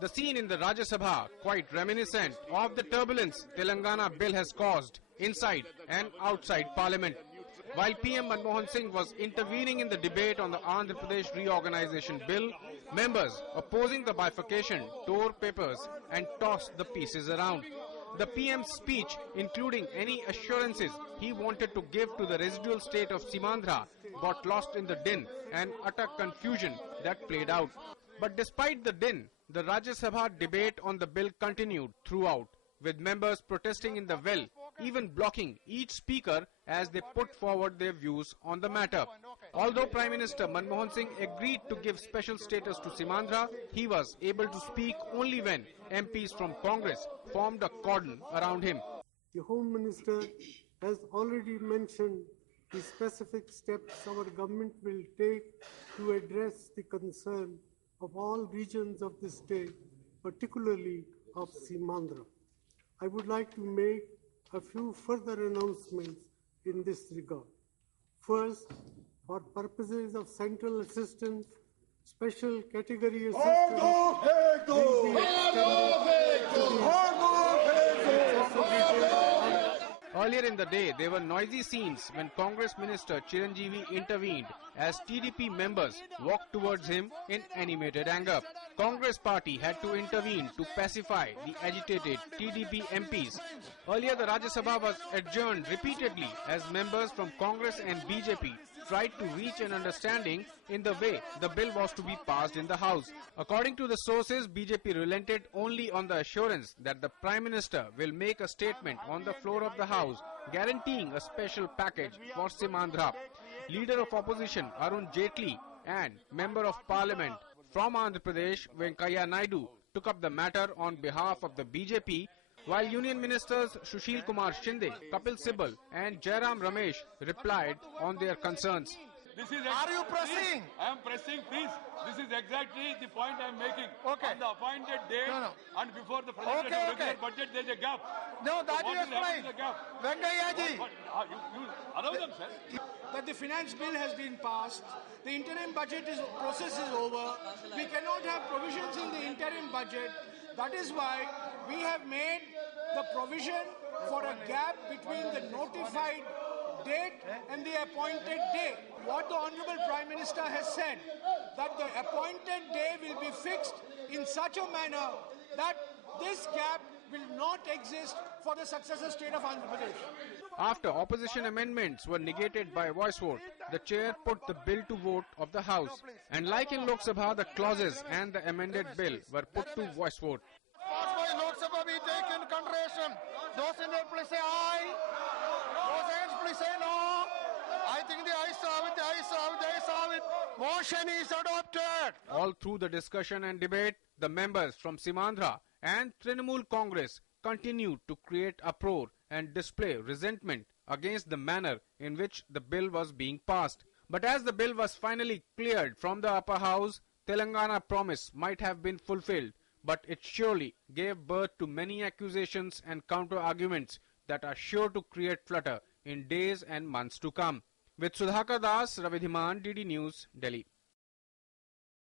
The scene in the Rajya Sabha quite reminiscent of the turbulence Telangana bill has caused inside and outside Parliament. While PM Manmohan Singh was intervening in the debate on the Andhra Pradesh reorganization bill, members opposing the bifurcation tore papers and tossed the pieces around. The PM's speech, including any assurances he wanted to give to the residual state of Simandhra, got lost in the din and utter confusion that played out. But despite the din, the Rajya Sabha debate on the bill continued throughout, with members protesting in the well, even blocking each speaker as they put forward their views on the matter. Although Prime Minister Manmohan Singh agreed to give special status to Simandhra, he was able to speak only when MPs from Congress formed a cordon around him. The Home Minister has already mentioned the specific steps our government will take to address the concern of all regions of the state, particularly of Simandhra. I would like to make a few further announcements in this regard. First, for purposes of central assistance, special category assistance will be Earlier in the day, there were noisy scenes when Congress Minister Chiranjeevi intervened as TDP members walked towards him in animated anger. Congress party had to intervene to pacify the agitated TDP MPs. Earlier, the Rajya Sabha was adjourned repeatedly as members from Congress and BJP tried to reach an understanding in the way the bill was to be passed in the House. According to the sources, BJP relented only on the assurance that the Prime Minister will make a statement on the floor of the House guaranteeing a special package for Simandhra. Leader of opposition Arun Jaitley and Member of Parliament from Andhra Pradesh Venkaiah Naidu took up the matter on behalf of the BJP, while Union Ministers Sushil Kumar Shinde, Kapil Sibal and Jairam Ramesh replied on their concerns. Are you pressing? I am pressing, please. This is exactly the point I am making. Okay. On the appointed date and before the presentation of regular budget, there is a gap. No, that So you explain. Venkaiah ji. You allow them, sir. That the finance bill has been passed, the interim budget process is over. We cannot have provisions in the interim budget. That is why we have made the provision for a gap between the notified date and the appointed day. What the Honorable Prime Minister has said, that the appointed day will be fixed in such a manner that this gap will not exist for the successor state of Andhra Pradesh. After opposition amendments were negated by voice vote, the chair put the bill to vote of the House. And like in Lok Sabha, the clauses and the amended bill were put to voice vote. Lok Sabha be taken consideration. Those in there please say aye. Those hands please say no. I think the ayes have it, the ayes have it, the ayes have it. Motion is adopted. All through the discussion and debate, the members from Simandhra and Trinamool Congress continued to create uproar and display resentment against the manner in which the bill was being passed. But as the bill was finally cleared from the upper house, Telangana promise might have been fulfilled, but it surely gave birth to many accusations and counter-arguments that are sure to create flutter in days and months to come. With Sudhakar Das, Ravidhiman, DD News, Delhi.